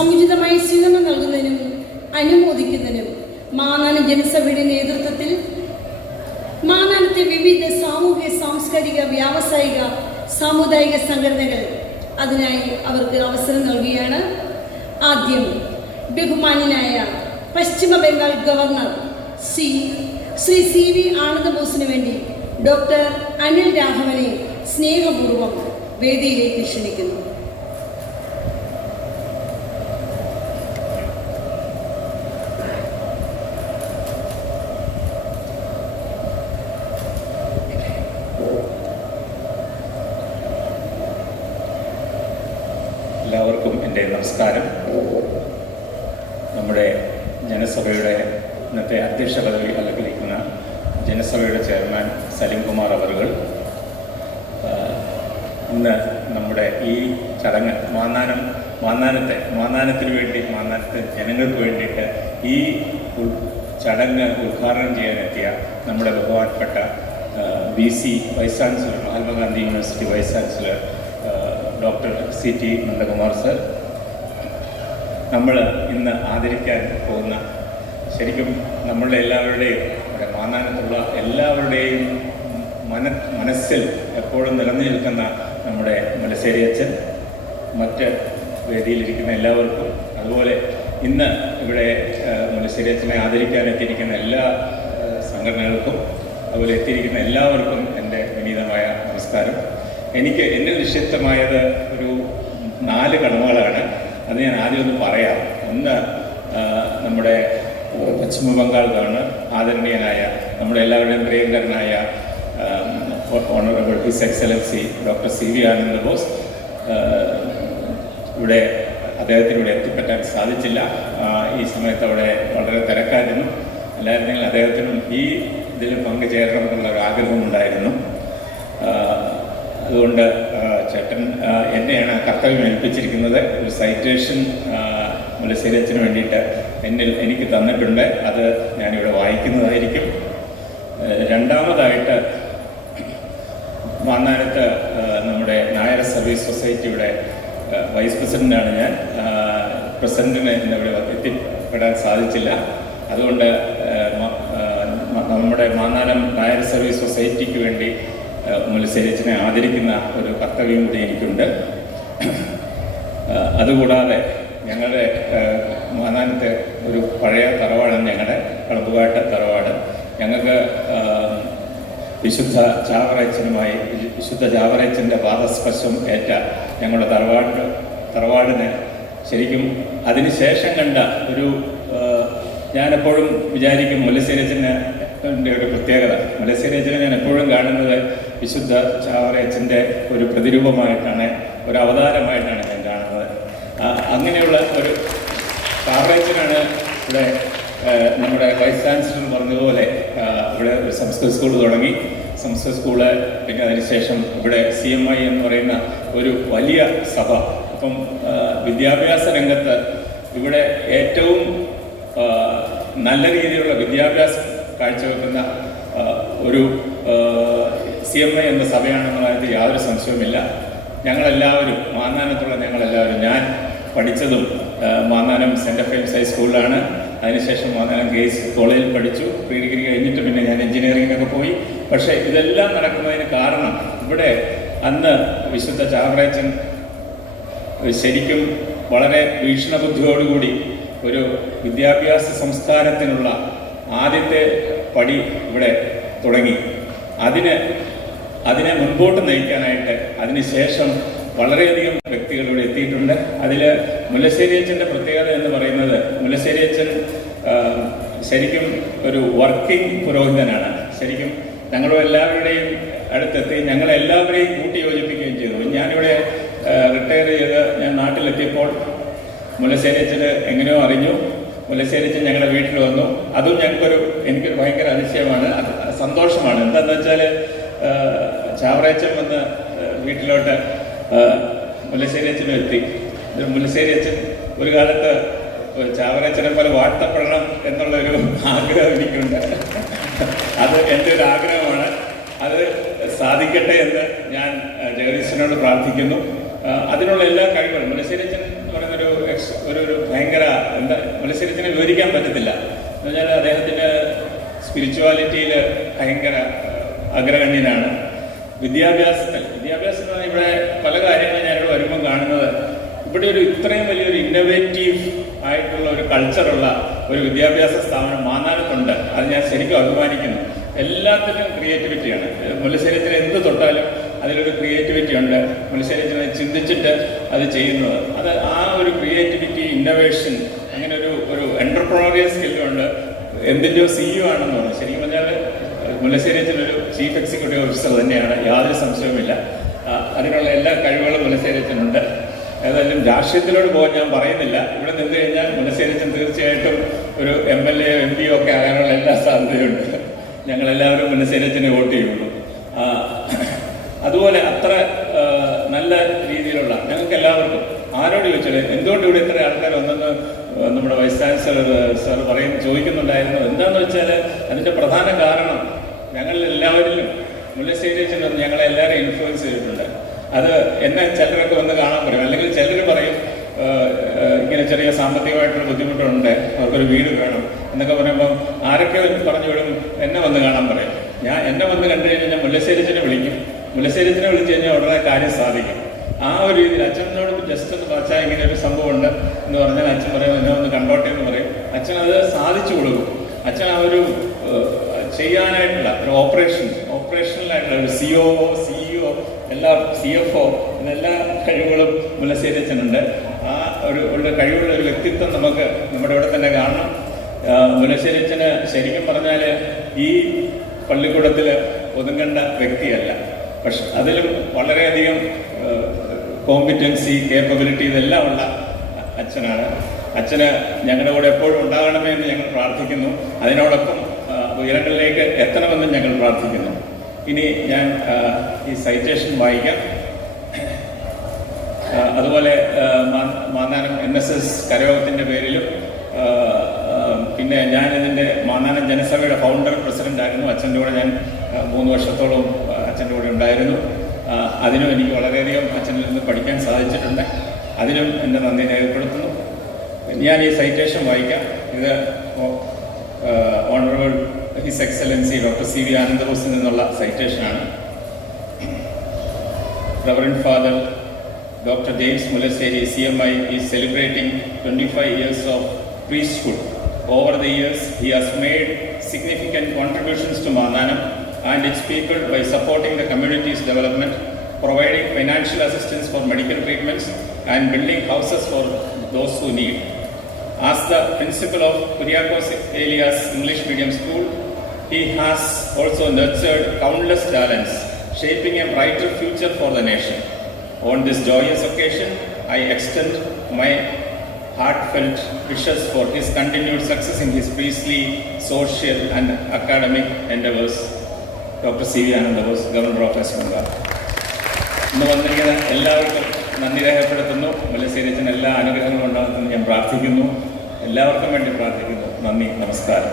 സമുചിതമായി സ്വീകരണം നൽകുന്നതിനും അനുമോദിക്കുന്നതിനും മാന്നാനം ജനസഭയുടെ നേതൃത്വത്തിൽ മാന്നാനത്തെ വിവിധ സാമൂഹ്യ സാംസ്കാരിക വ്യാവസായിക സാമുദായിക സംഘടനകൾ അതിനായി അവർക്ക് അവസരം നൽകുകയാണ്. ആദ്യം ബഹുമാന്യനായ പശ്ചിമ ബംഗാൾ ഗവർണർ ശ്രീ CV ആനന്ദബോസിന് വേണ്ടി ഡോക്ടർ അനിൽ രാഘവനെ സ്നേഹപൂർവ്വം വേദിയിലേക്ക് ക്ഷണിക്കുന്നു. എല്ലാവർക്കും എൻ്റെ നമസ്കാരം. നമ്മുടെ ജനസഭയുടെ ഇന്നത്തെ അധ്യക്ഷ പദവി അലങ്കരിക്കുന്ന ജനസഭയുടെ ചെയർമാൻ സലിം കുമാർ അവറുകൾ ഇന്ന് നമ്മുടെ ഈ ചടങ്ങ് മാന്നാനത്തിന് വേണ്ടി മാന്നാനത്തെ ജനങ്ങൾക്ക് വേണ്ടിയിട്ട് ഈ ചടങ്ങ് ഉദ്ഘാടനം ചെയ്യാനെത്തിയ നമ്മുടെ ബഹുമാനപ്പെട്ട BC vice chancellor, Mahatma Gandhi university vice chancellor doctor CT Nandakumar sir, നമ്മൾ ഇന്ന് ആദരിക്കാൻ പോകുന്ന ശരിക്കും നമ്മളുടെ എല്ലാവരുടെയും മാന്നാനത്തുള്ള എല്ലാവരുടെയും മനസ്സിൽ എപ്പോഴും നിലനിന്ന് നിൽക്കുന്ന നമ്മുടെ മുല്ലശ്ശേരി അച്ഛൻ, മറ്റ് വേദിയിലിരിക്കുന്ന എല്ലാവർക്കും, അതുപോലെ ഇന്ന് ഇവിടെ മുല്ലശ്ശേരി അച്ഛനെ ആദരിക്കാൻ എത്തിയിരിക്കുന്ന എല്ലാ സംഘടനകൾക്കും, അതുപോലെ എത്തിയിരിക്കുന്ന എല്ലാവർക്കും എൻ്റെ വിനീതമായ നമസ്കാരം. എനിക്ക് എന്നെ നിക്ഷിപ്തമായത് ഒരു 4 കടമകളാണ്. അത് ഞാൻ ആദ്യം ഒന്ന് പറയാം. ഒന്ന്, നമ്മുടെ പശ്ചിമ ബംഗാൾ ഗവർണർ ആദരണീയനായ നമ്മുടെ എല്ലാവരുടെയും പ്രിയങ്കരനായ honourable his excellency doctor CV Ananda Bose, ഇവിടെ അദ്ദേഹത്തിലൂടെ എത്തിപ്പറ്റാൻ സാധിച്ചില്ല. ഈ സമയത്ത് അവിടെ വളരെ തിരക്കായിരുന്നു. എല്ലായിരുന്നെങ്കിൽ അദ്ദേഹത്തിനും ഈ ഇതിൽ പങ്കുചേരണമെന്നുള്ള ഒരു ആഗ്രഹമുണ്ടായിരുന്നു. അതുകൊണ്ട് ചേട്ടൻ എന്നെയാണ് കർത്തവ്യം ഏൽപ്പിച്ചിരിക്കുന്നത്. ഒരു സൈറ്റേഷൻ മുല്ലശ്ശേരി അച്ഛന് വേണ്ടിയിട്ട് എനിക്ക് തന്നിട്ടുണ്ട്. അത് ഞാനിവിടെ വായിക്കുന്നതായിരിക്കും. രണ്ടാമതായിട്ട്, മാന്നാനത്ത് നമ്മുടെ നായർ സർവീസ് സൊസൈറ്റിയുടെ വൈസ് പ്രസിഡൻ്റാണ് ഞാൻ. പ്രസിഡന്റിന് ഇന്നിവിടെ എത്തിപ്പെടാൻ സാധിച്ചില്ല. അതുകൊണ്ട് നമ്മുടെ മാന്നാനം നായർ സർവീസ് സൊസൈറ്റിക്ക് വേണ്ടി മുല്ലശ്ശേരി അച്ഛനെ ആദരിക്കുന്ന ഒരു കർത്തവ്യം കൂടി എനിക്കുണ്ട്. അതുകൂടാതെ ഞങ്ങളുടെ മാന്നാനത്തെ ഒരു പഴയ തറവാടാണ് ഞങ്ങളുടെ കളപ്പുകാട്ട് തറവാട്. ഞങ്ങൾക്ക് വിശുദ്ധ ചാവറയച്ചൻ്റെ പാദസ്പർശം ഏറ്റ ഞങ്ങളുടെ തറവാടിന് ശരിക്കും അതിനുശേഷം കണ്ട ഒരു, ഞാനെപ്പോഴും വിചാരിക്കും മുല്ലശ്ശേരി അച്ഛൻ്റെ ഒരു പ്രത്യേകത, മുല്ലശ്ശേരി അച്ഛനെ ഞാൻ എപ്പോഴും കാണുന്നത് വിശുദ്ധ ചാവറയച്ചൻ്റെ ഒരു പ്രതിരൂപമായിട്ടാണ്, ഒരു അവതാരമായിട്ടാണ് ഞാൻ കാണുന്നത്. അങ്ങനെയുള്ള ഒരു ചാവറയച്ചനാണ് ഇവിടെ നമ്മുടെ വൈസ് ചാൻസലർ പറഞ്ഞതുപോലെ ഇവിടെ ഒരു സംസ്കൃത സ്കൂൾ തുടങ്ങി. സംസ്കൃത സ്കൂള്, പിന്നെ അതിനുശേഷം ഇവിടെ CMI എന്ന് പറയുന്ന ഒരു വലിയ സഭ. അപ്പം വിദ്യാഭ്യാസ രംഗത്ത് ഇവിടെ ഏറ്റവും നല്ല രീതിയിലുള്ള വിദ്യാഭ്യാസം കാഴ്ചവെക്കുന്ന ഒരു CMI എന്ന സഭയാണെന്ന കാര്യത്തിൽ യാതൊരു സംശയവുമില്ല. ഞങ്ങളെല്ലാവരും, മാന്നാനത്തുള്ള ഞങ്ങളെല്ലാവരും, ഞാൻ പഠിച്ചതും മാന്നാനം സെൻറ്റ് ഫെയിംസ് ഹൈസ്കൂളിലാണ്. അതിനുശേഷം മാന്നാനം ഗേൾസ് കോളേജിൽ പഠിച്ചു. പ്രീ-ഡിഗ്രി കഴിഞ്ഞിട്ട് പിന്നെ ഞാൻ എഞ്ചിനീയറിങ്ങിനൊക്കെ പോയി. പക്ഷേ ഇതെല്ലാം നടക്കുന്നതിന് കാരണം ഇവിടെ അന്ന് വിശുദ്ധ ചാവറയച്ചൻ ശരിക്കും വളരെ വീക്ഷണബുദ്ധിയോടുകൂടി ഒരു വിദ്യാഭ്യാസ സംസ്കാരത്തിനുള്ള ആദ്യത്തെ പടി ഇവിടെ തുടങ്ങി. അതിനെ മുൻപോട്ട് നയിക്കാനായിട്ട് അതിനുശേഷം വളരെയധികം വ്യക്തികൾ ഇവിടെ എത്തിയിട്ടുണ്ട്. അതിൽ മുല്ലശ്ശേരി അച്ഛൻ്റെ പ്രത്യേകത എന്ന് പറയുന്നത്, മുല്ലശ്ശേരി അച്ഛൻ ശരിക്കും ഒരു വർക്കിംഗ് പുരോഹിതനാണ്. ശരിക്കും ഞങ്ങളെല്ലാവരുടെയും അടുത്തെത്തി ഞങ്ങളെല്ലാവരെയും കൂട്ടിയോജിപ്പിക്കുകയും ചെയ്തു. ഞാനിവിടെ റിട്ടയർ ചെയ്ത് ഞാൻ നാട്ടിലെത്തിയപ്പോൾ മുല്ലശ്ശേരി അച്ഛന് എങ്ങനെയോ അറിഞ്ഞു. മുല്ലശ്ശേരി അച്ഛൻ ഞങ്ങളുടെ വീട്ടിൽ വന്നു. അതും എനിക്കൊരു ഭയങ്കര അതിശയമാണ്, സന്തോഷമാണ്. എന്താണെന്ന് വെച്ചാൽ ചാവറയച്ചൻ വന്ന് വീട്ടിലോട്ട് മുല്ലശ്ശേരി അച്ഛനും എത്തി. മുല്ലശ്ശേരി അച്ഛൻ ഒരു കാലത്ത് ചാവറയച്ചനെ പോലെ വാഴ്ത്തപ്പെടണം എന്നുള്ളൊരു ആഗ്രഹം എനിക്കുണ്ട്. അത് എൻ്റെ ഒരു ആഗ്രഹമാണ്. അത് സാധിക്കട്ടെ എന്ന് ഞാൻ ജഗദീശനോട് പ്രാർത്ഥിക്കുന്നു. അതിനുള്ള എല്ലാ കഴിവുകളും, മുല്ലശ്ശേരി അച്ഛൻ എന്ന് പറയുന്നൊരു ഒരു ഭയങ്കര എന്താ മുല്ലശ്ശേരിച്ചനെ വിവരിക്കാൻ പറ്റത്തില്ല. എന്ന് പറഞ്ഞാൽ അദ്ദേഹത്തിൻ്റെ സ്പിരിച്വാലിറ്റിയിൽ ഭയങ്കര അഗ്രഗണ്യനാണ്. വിദ്യാഭ്യാസത്തിൽ ഇവിടെ പല കാര്യങ്ങളും ഞാനിവിടെ വരുമ്പം കാണുന്നത്, ഇവിടെ ഇത്രയും വലിയൊരു ഇന്നോവേറ്റീവ് ആയിട്ടുള്ള ഒരു കൾച്ചറുള്ള ഒരു വിദ്യാഭ്യാസ സ്ഥാപനം മാന്നാനത്തുണ്ട്. അത് ഞാൻ ശരിക്കും അഭിമാനിക്കുന്നു. എല്ലാത്തിനും ക്രിയേറ്റിവിറ്റിയാണ്. മുല്ലശ്ശേരിച്ചനെ എന്ത് തൊട്ടാലും അതിലൊരു ക്രിയേറ്റിവിറ്റി ഉണ്ട്. മുല്ലശ്ശേരിച്ചനെ ചിന്തിച്ചിട്ട് അത് ചെയ്യുന്നത്, അത് ആ ഒരു ക്രിയേറ്റിവിറ്റി, ഇന്നോവേഷൻ, അങ്ങനെ ഒരു എന്റർപ്രണറിയൽ സ്കില്ലുണ്ട്. എന്തിൻ്റെയോ CEO ആണെന്ന് പറഞ്ഞു. ശരിക്കും പറഞ്ഞാൽ മുല്ലശ്ശേരിച്ചനൊരു ചീഫ് എക്സിക്യൂട്ടീവ് ഓഫീസർ തന്നെയാണ്, യാതൊരു സംശയവുമില്ല. അതിനുള്ള എല്ലാ കഴിവുകളും മുല്ലശ്ശേരിച്ചനുണ്ട്. ഏതായാലും രാഷ്ട്രീയത്തിലോട് പോകാൻ ഞാൻ പറയുന്നില്ല. ഇവിടെ നിന്ന് കഴിഞ്ഞാൽ മുല്ലശ്ശേരിച്ചൻ തീർച്ചയായിട്ടും ഒരു MLA MP ഒക്കെ ആകാനുള്ള എല്ലാ സാധ്യതയുണ്ട്. ഞങ്ങളെല്ലാവരും മുല്ലശ്ശേരിച്ചനെ വോട്ട് ചെയ്യുള്ളൂ. അതുപോലെ അത്ര നല്ല രീതിയിലുള്ള ഞങ്ങൾക്ക് എല്ലാവർക്കും ആരോട് ചോദിച്ചാൽ എന്തുകൊണ്ട് ഇവിടെ ഇത്ര ആൾക്കാർ വന്നെന്ന് നമ്മുടെ വൈസ് ചാൻസലർ സാർ ചോദിക്കുന്നുണ്ടായിരുന്നു. എന്താണെന്ന് വെച്ചാൽ അതിൻ്റെ പ്രധാന കാരണം ഞങ്ങളെല്ലാവരിലും മുല്ലശ്ശേരിച്ചൻ ഞങ്ങളെല്ലാവരും ഇൻഫ്ലുവൻസ് ചെയ്തിട്ടുണ്ട്. അത് എന്നെ ചിലരൊക്കെ വന്ന് കാണാൻ പറയും, അല്ലെങ്കിൽ ചിലർ പറയും ഇങ്ങനെ ചെറിയ സാമ്പത്തികമായിട്ടുള്ള ബുദ്ധിമുട്ടുണ്ട്, അവർക്കൊരു വീട് വേണം എന്നൊക്കെ പറയുമ്പോൾ ആരൊക്കെ പറഞ്ഞു വിടും, എന്നെ വന്ന് കാണാൻ പറയും. എന്നെ വന്ന് കണ്ടു കഴിഞ്ഞാൽ ഞാൻ മുല്ലശ്ശേരിച്ചനെ വിളിക്കും. മുല്ലശ്ശേരിച്ചനെ വിളിച്ചു കഴിഞ്ഞാൽ ഉടനെ കാര്യം സാധിക്കും. ആ ഒരു രീതിയിൽ അച്ഛനോട് ജസ്റ്റ് ഒന്ന് പറഞ്ഞാൽ ഇങ്ങനെ ഒരു സംഭവമുണ്ട് എന്ന് പറഞ്ഞാൽ അച്ഛൻ പറയും എന്നെ ഒന്ന് കണ്ടോട്ടെ എന്ന് പറയും. അച്ഛൻ അത് സാധിച്ചു കൊടുക്കും. അച്ഛൻ ആ ഒരു ചെയ്യാനായിട്ടുള്ള ഒരു ഓപ്പറേഷണലായിട്ടുള്ള ഒരു CEO എല്ലാ CFO ഇതെല്ലാ കഴിവുകളും മുല്ലശ്ശേരിച്ചനുണ്ട്. ആ ഒരു കഴിവുള്ള ഒരു വ്യക്തിത്വം നമുക്ക് നമ്മുടെ ഇവിടെ തന്നെ കാണണം. മുല്ലശ്ശേരിച്ചന് ശരിക്കും പറഞ്ഞാൽ ഈ പള്ളിക്കൂടത്തിൽ ഒതുങ്ങേണ്ട വ്യക്തിയല്ല. പക്ഷെ അതിലും വളരെയധികം കോമ്പിറ്റൻസി, കേപ്പബിലിറ്റി ഇതെല്ലാം ഉള്ള അച്ഛനാണ്. അച്ഛന് ഞങ്ങളുടെ കൂടെ എപ്പോഴും ഉണ്ടാകണമേ എന്ന് ഞങ്ങൾ പ്രാർത്ഥിക്കുന്നു. അതിനോടൊപ്പം ഉയരങ്ങളിലേക്ക് എത്തണമെന്ന് ഞങ്ങൾ പ്രാർത്ഥിക്കുന്നു. ഇനി ഞാൻ ഈ സൈറ്റേഷൻ വായിക്കാം. അതുപോലെ മാന്നാനം NSS കരയോഗത്തിൻ്റെ പേരിലും പിന്നെ ഞാൻ ഇതിൻ്റെ മാന്നാനം ജനസഭയുടെ ഫൗണ്ടർ പ്രസിഡന്റ് ആയിരുന്നു. അച്ഛൻ്റെ കൂടെ ഞാൻ 3 വർഷത്തോളം അച്ഛൻ്റെ കൂടെ ഉണ്ടായിരുന്നു. അതിനും എനിക്ക് വളരെയധികം അച്ഛനിൽ നിന്ന് പഠിക്കാൻ സാധിച്ചിട്ടുണ്ട്. അതിനും എൻ്റെ നന്ദി രേഖപ്പെടുത്തുന്നു. ഞാൻ ഈ സൈറ്റേഷൻ വായിക്കാം. ഇത് honourable his excellency doctor CV ആനന്ദബോസിൽ നിന്നുള്ള സൈറ്റേഷനാണ്. Reverend father Dr. James Mullasseri CMI is celebrating 25 years of priesthood. Over the years, he has made significant contributions to Maananam and its people by supporting the community's development, providing financial assistance for medical treatments, and building houses for those who need. As the principal of Kuriakos Elias English Medium School, he has also nurtured countless talents, shaping a brighter future for the nation. On this joyous occasion, I extend my heartfelt wishes for his continued success in his priestly, social and academic endeavors. Dr. CV Anandabose, Governor of West Bengal. ഇന്ന് വന്നിരിക്കുന്ന എല്ലാവർക്കും നന്ദി രേഖപ്പെടുത്തുന്നു. മുല്ലശ്ശേരിച്ചന് എല്ലാ അനുഗ്രഹങ്ങളും ഉണ്ടാകുമെന്ന് ഞാൻ പ്രാർത്ഥിക്കുന്നു. എല്ലാവർക്കും വേണ്ടി പ്രാർത്ഥിക്കുന്നു. നന്ദി, നമസ്കാരം.